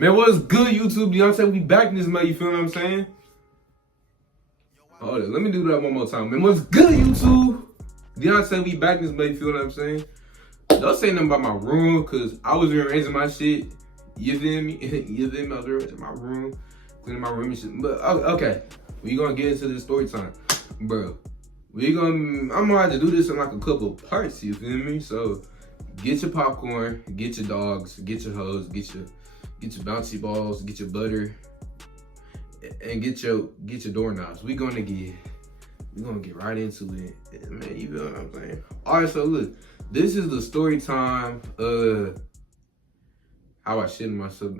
Man, what's good, YouTube? Deontay, we back in this mug, you feel what I'm saying? Hold on, let me do that one more time. Man, what's good, YouTube? Deontay, we back in this mug, you feel what I'm saying? Don't say nothing about my room, because I was rearranging my shit. You feel me? You feel me? I was rearranging my room, cleaning my room and shit. But, okay, we gonna get into this story time. Bro, I'm gonna have to do this in like a couple of parts, you feel me? So, get your popcorn, get your dogs, get your hoes, get your bouncy balls, get your butter, and get your doorknobs. We gonna get right into it, man. You feel what I'm saying? All right, so look, this is the story time. How I shit myself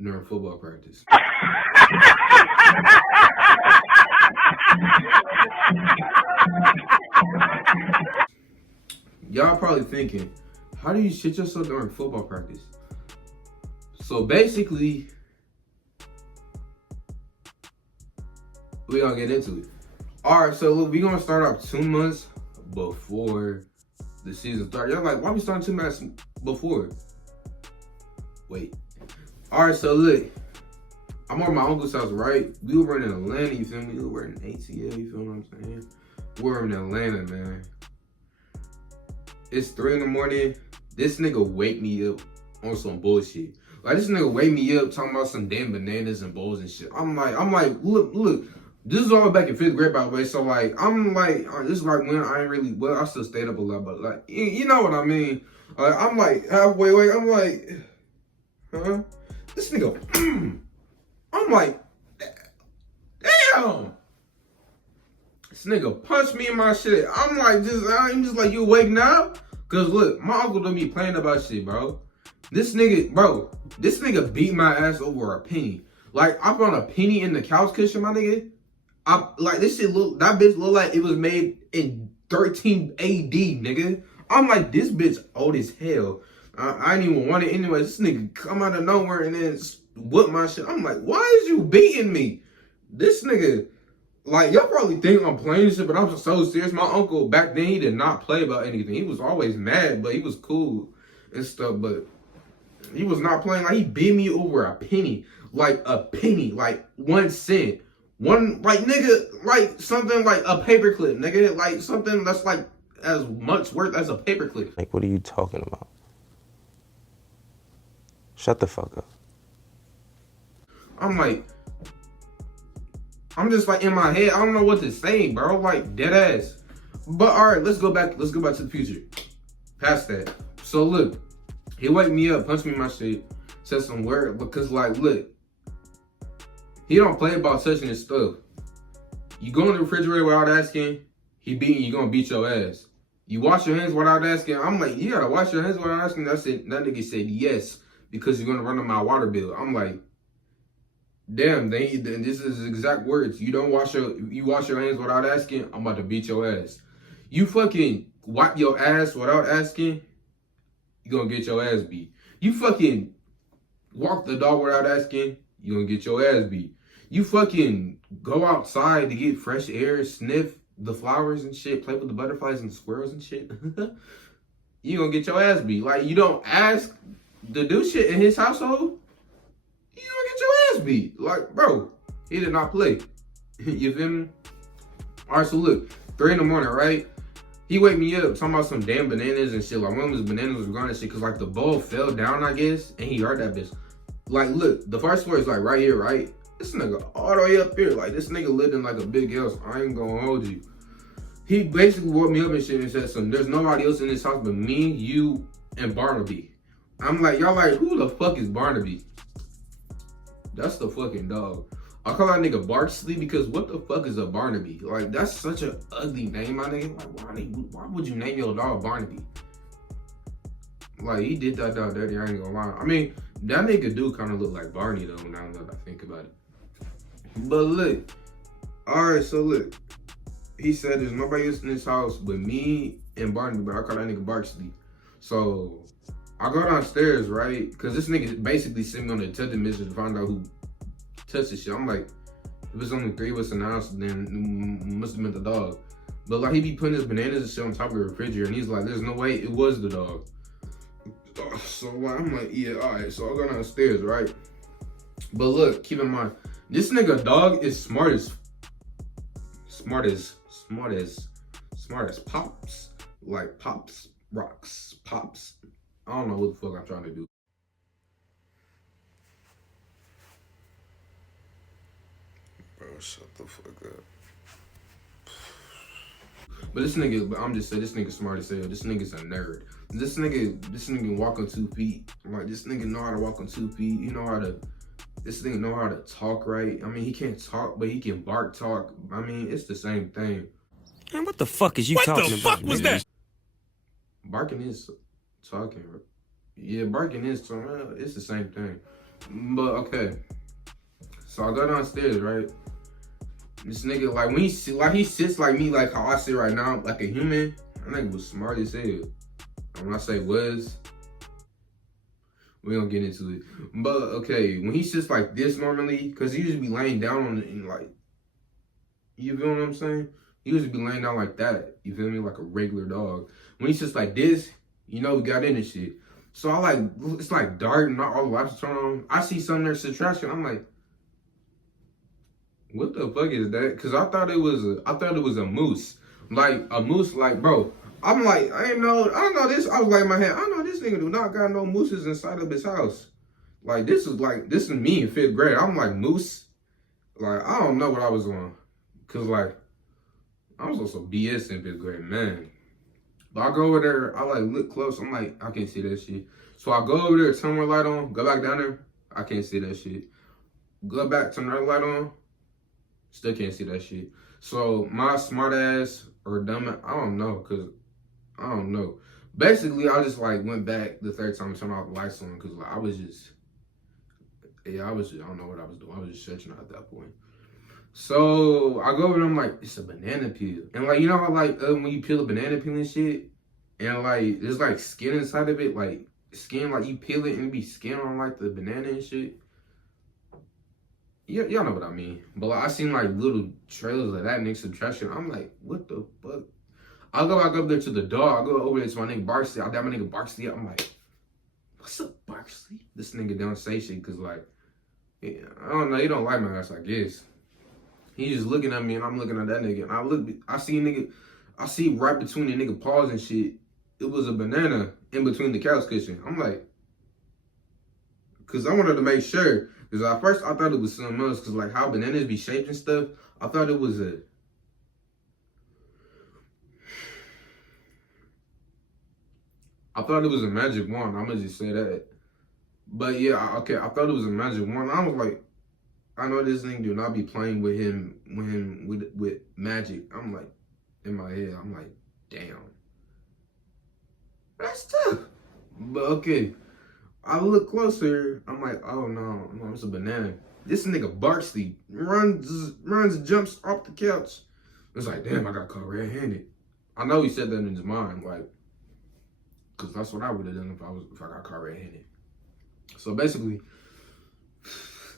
during football practice. Y'all probably thinking, how do you shit yourself during football practice? So basically, we're gonna get into it. All right, so look, we're gonna start off 2 months before the season starts. Y'all like, why we starting 2 months before? Wait. All right, so look, I'm at my uncle's house, right? We were in Atlanta, you feel me? We were in ATL, you feel what I'm saying? We're in Atlanta, man. It's 3 in the morning. This nigga wake me up on some bullshit. Like, this nigga wake me up talking about some damn bananas and bowls and shit. I'm like, look. This is all back in 5th grade, by the way. So, like, I'm like, this is like when I ain't really, well, I still stayed up a lot, but, like, you know what I mean? I'm like, halfway awake. I'm like, huh? This nigga, I'm like, damn. This nigga punched me in my shit. I'm just like, you awake now? Cause look, my uncle don't be playing about shit, bro. This nigga beat my ass over a penny. Like, I found a penny in the couch cushion, my nigga. This shit that bitch look like it was made in 13 AD, nigga. I'm like, this bitch old as hell. I didn't even want it anyway. This nigga come out of nowhere and then whip my shit. I'm like, why is you beating me? This nigga, like, y'all probably think I'm playing shit, but I'm so serious. My uncle, back then, he did not play about anything. He was always mad, but he was cool and stuff, but he was not playing. Like, he beat me over a penny. Like, a penny. Like, 1 cent. One, like, nigga, like, something like a paperclip, nigga. Like, something that's, like, as much worth as a paperclip. Like, what are you talking about? Shut the fuck up. I'm like, I'm just like in my head, I don't know what to say, bro. Like, dead ass. But all right, let's go back to the future. Past that. So look, he wake me up, punched me in my shit, said some word, because like, look, he don't play about touching his stuff. You go in the refrigerator without asking, he gonna beat your ass. You wash your hands without asking. I'm like, you gotta wash your hands without asking. That nigga said yes, because you're gonna run up my water bill. I'm like, damn, this is his exact words. You wash your hands without asking, I'm about to beat your ass. You fucking wipe your ass without asking, you're gonna get your ass beat. You fucking walk the dog without asking, you're gonna get your ass beat. You fucking go outside to get fresh air, sniff the flowers and shit, play with the butterflies and squirrels and shit, you gonna get your ass beat. Like, you don't ask to do shit in his household, you gonna get your ass beat. Like, bro, he did not play. You feel me? All right, so look, 3 in the morning, right? He wake me up talking about some damn bananas and shit. Like, one of his bananas was gone and shit, cause like the bowl fell down, I guess, and he heard that bitch. Like, look, the first floor is like right here, right? This nigga all the way up here. Like, this nigga lived in like a big house. I ain't gonna hold you. He basically woke me up and shit and said something. There's nobody else in this house but me, you, and Barnaby. I'm like, y'all like, who the fuck is Barnaby? That's the fucking dog. I call that nigga Barksley because what the fuck is a Barnaby? Like, that's such an ugly name, my nigga. Like, why would you name your dog Barnaby? Like, he did that dog dirty, I ain't gonna lie. I mean, that nigga do kind of look like Barney, though, now that I think about it. But look, alright, so look. He said there's nobody else in this house but me and Barnaby, but I call that nigga Barksley. So, I go downstairs, right? Because this nigga basically sent me on a detective mission to find out who touched this shit. I'm like, if it's only 3 of us in the house, then it must have been the dog. But like, he be putting his bananas and shit on top of the refrigerator, and he's like, there's no way it was the dog. So I'm like, yeah, all right. So I go downstairs, right? But look, keep in mind, this nigga dog is smart as pops. Like pops, rocks, pops. I don't know what the fuck I'm trying to do. Bro, shut the fuck up. But this nigga, I'm just saying, this nigga smart as hell. This nigga's a nerd. This nigga walk on 2 feet. Like, this nigga know how to walk on 2 feet. This nigga know how to talk right. I mean, he can't talk, but he can bark talk. I mean, it's the same thing. Man, what the fuck is you talking about? What the fuck was that? Barking is talking. Yeah, barking is talking. It's the same thing. But, okay. So I go downstairs, right? This nigga, like, when he sits like me, like how I sit right now, like a human, that nigga was smart as hell. And when I say was, we gonna get into it. But, okay, when he sits like this normally, because he usually be laying down on it, and like, you feel what I'm saying? He usually be laying down like that, you feel me? Like a regular dog. When he sits like this, you know, we got in this shit. So I like, it's like dark, not all the lights are on. I see something there, subtraction, I'm like, what the fuck is that? Cause I thought it was a moose. Like a moose, like, bro. I'm like, I know this. I was like in my head, I know this nigga do not got no mooses inside of his house. Like this is me in 5th grade. I'm like, moose? Like, I don't know what I was on. Cause like, I was also BS in 5th grade, man. But I go over there, I like look close, I'm like, I can't see that shit. So I go over there, turn my light on, go back down there, I can't see that shit. Go back, turn the light on, still can't see that shit. So my smart ass or dumb, I don't know. Basically, I just like went back the 3rd time and turned off the lights on because like, I don't know what I was doing. I was just searching at that point. So I go over there, I'm like, it's a banana peel. And like, you know how like when you peel a banana peel and shit, and like there's like skin inside of it, like skin, like you peel it and it be skin on like the banana and shit. Yeah, y'all know what I mean. But like, I seen like little trailers of that next subtraction. I'm like, what the fuck? I go back up there to the door. I go over there to my nigga Barksy. I got my nigga Barksy. I'm like, what's up, Barksy? This nigga don't say shit because like, yeah, I don't know. He don't like my ass, I guess. He just looking at me and I'm looking at that nigga. And I see right between the nigga paws and shit, it was a banana in between the couch cushion. I'm like, because I wanted to make sure. Because at first I thought it was something else. Because like how bananas be shaped and stuff, I thought it was a magic wand. I'm going to just say that. But yeah, okay, I thought it was a magic wand. I was like, I know this thing do not be playing with magic. I'm like, in my head, I'm like, damn. That's tough. But okay. I look closer, I'm like, oh no, it's a banana. This nigga Barksy runs, jumps off the couch. It's like, damn, I got caught red-handed. I know he said that in his mind, like, cause that's what I would have done if I got caught red-handed. So basically,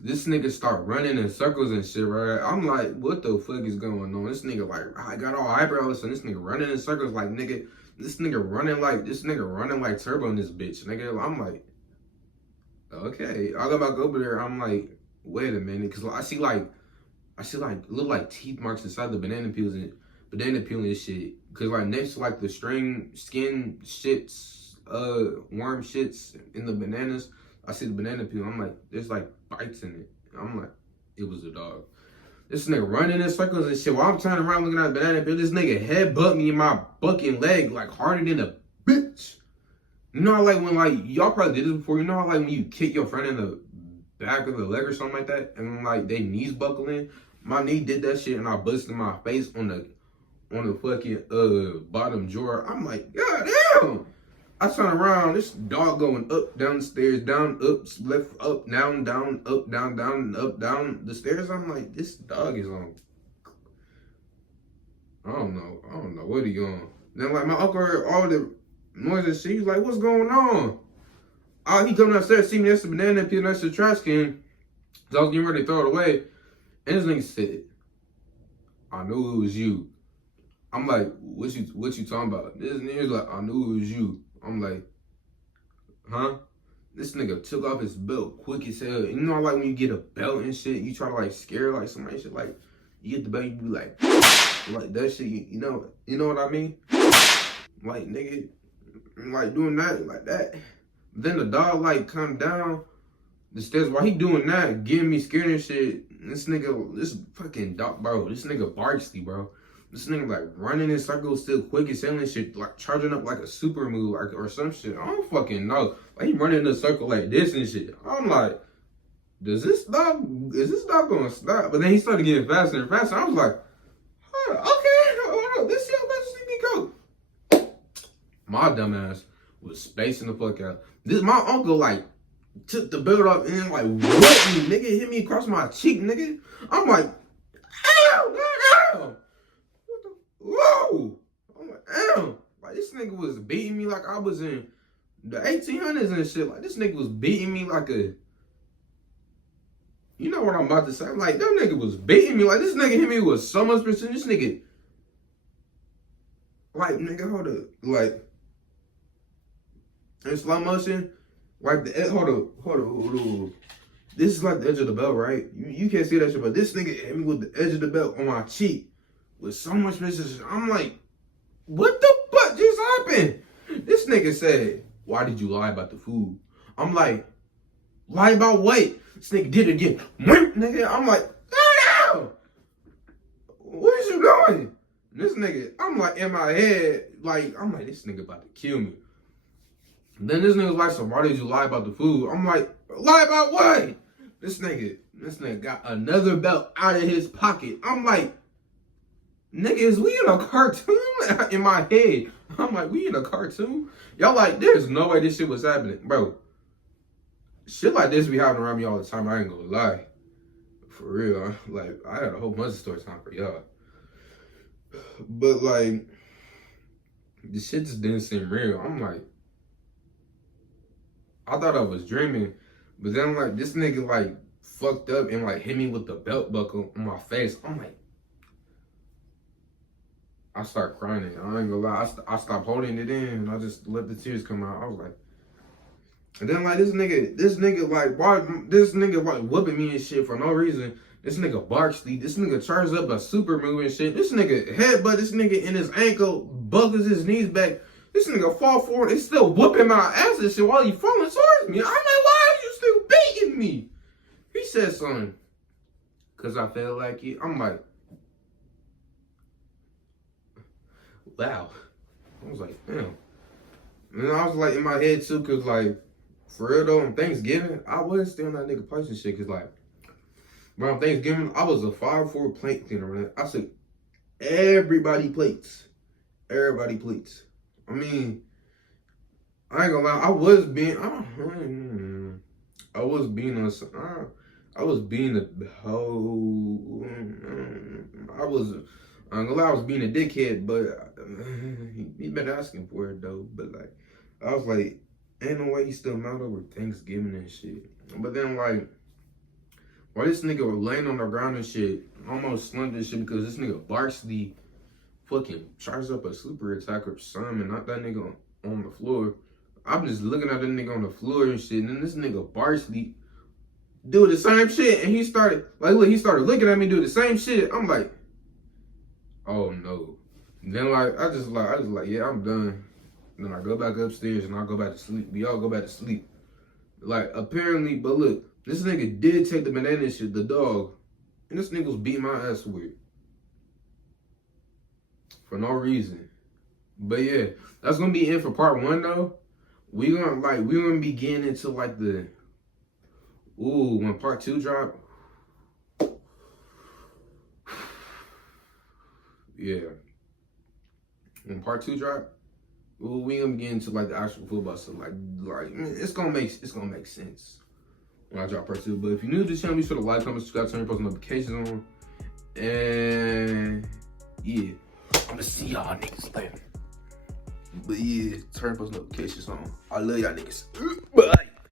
this nigga start running in circles and shit, right? I'm like, what the fuck is going on? This nigga like, I got all hyper all of a sudden. This nigga running in circles like, nigga, this nigga running like Turbo in this bitch, nigga. I'm like, okay. I go back over there. I'm like, wait a minute, cause I see like look like teeth marks inside the banana peels and shit. Cause like next to like the skin shits, worm shits in the bananas, I see the banana peel. I'm like, there's like bites in it. I'm like, it was a dog. This nigga running in circles and shit. While I'm turning around looking at the banana peel, this nigga headbutt me in my fucking leg like harder than a bitch. You know how like when like y'all probably did this before. You know how like when you kick your friend in the back of the leg or something like that, and like they knees buckle in. My knee did that shit, and I busted my face on the fucking bottom drawer. I'm like, god damn. I turn around, this dog going up, down the stairs, down, up, left, up, down, up, down, up, down the stairs. I'm like, this dog is on. I don't know what he on. Then like my uncle heard all the noise and shit. He's like, what's going on? He come downstairs, see me, that's the banana peel, that's the trash can. So I was getting ready to throw it away. And this nigga said, I knew it was you. I'm like, what you talking about? This nigga's like, I knew it was you. I'm like, huh? This nigga took off his belt quick as hell. You know, like when you get a belt and shit, you try to like scare like somebody shit. Like you get the belt, you be like that shit. You know what I mean? Like nigga, like doing that like that. Then the dog like come down the stairs while he doing that, getting me scared and shit. This fucking dog, bro. This nigga Barksy, bro. This nigga like running in circles still quick as hell and shit, like charging up like a super move or some shit. I don't fucking know. Like he running in a circle like this and shit. I'm like, is this dog gonna stop? But then he started getting faster and faster. I was like, okay, let's see how fast this nigga go. My dumb ass was spacing the fuck out. My uncle like took the belt off and then like whipped me, nigga, hit me across my cheek, nigga. I'm like, ow. Whoa! I'm like, damn! Like this nigga was beating me like I was in the 1800s and shit. Like this nigga was beating me like a, you know what I'm about to say? Like that nigga was beating me. Like this nigga hit me with so much precision. This nigga, like nigga, hold up, like in slow motion, like the hold up. This is like the edge of the belt, right? You can't see that shit, but this nigga hit me with the edge of the belt on my cheek. With so much precision, I'm like, what the fuck just happened? This nigga said, why did you lie about the food? I'm like, lie about what? This nigga did it again. Nigga, I'm like, no! What is you doing? This nigga, I'm like in my head, I'm like, this nigga about to kill me. Then this nigga was like, so why did you lie about the food? I'm like, lie about what? This nigga got another belt out of his pocket. I'm like, nigga, is we in a cartoon? In my head, I'm like, we in a cartoon? Y'all like, there's no way this shit was happening. Bro, shit like this be happening around me all the time. I ain't gonna lie. For real. Like, I had a whole bunch of story time for y'all. But, like, this shit just didn't seem real. I'm like, I thought I was dreaming. But then, like, this nigga, like, fucked up and, like, hit me with the belt buckle on my face. I'm like, I start crying. I ain't gonna lie. I stopped holding it in. And I just let the tears come out. I was like, and then like this nigga like, why this nigga like whooping me and shit for no reason. This nigga Barksy, this nigga charges up a super move and shit. This nigga headbutt this nigga in his ankle, buckles his knees back. This nigga fall forward. He's still whooping my ass and shit while he falling towards me. I'm like, why are you still beating me? He said something, cause I felt like it. I'm like, wow. I was like, damn. And I was like in my head too, cause like, for real though, on Thanksgiving, I wasn't stealing that nigga place and shit, cause like, bro, on Thanksgiving, I was a 5'4" plate cleaner, man. I said, everybody plates. Everybody plates. I mean, I ain't gonna lie, I was being a dickhead, but he been asking for it though. But like, I was like, ain't no way he's still mad over Thanksgiving and shit. But then like, why this nigga was laying on the ground and shit, almost slumped and shit because this nigga Barksy fucking charged up a super attack or something and knocked that nigga on the floor. I'm just looking at that nigga on the floor and shit, and then this nigga Barksy do the same shit, and he started looking at me do the same shit. I'm like, oh no. And then like I just like, yeah, I'm done. And then I go back upstairs and I go back to sleep. We all go back to sleep. Like apparently, but look, this nigga did take the banana shit, the dog, and this nigga was beating my ass with it. For no reason. But yeah, that's gonna be it for part 1 though. We're gonna be getting into like when part 2 drop. Yeah. When part 2 drop, we gonna get into like the actual football stuff. Like it's gonna make sense when I drop part 2. But if you're new to the channel, be sure to like, comment, subscribe, turn your post notifications on. And yeah, I'm gonna see y'all niggas later. But yeah, turn post notifications on. I love y'all niggas. Bye.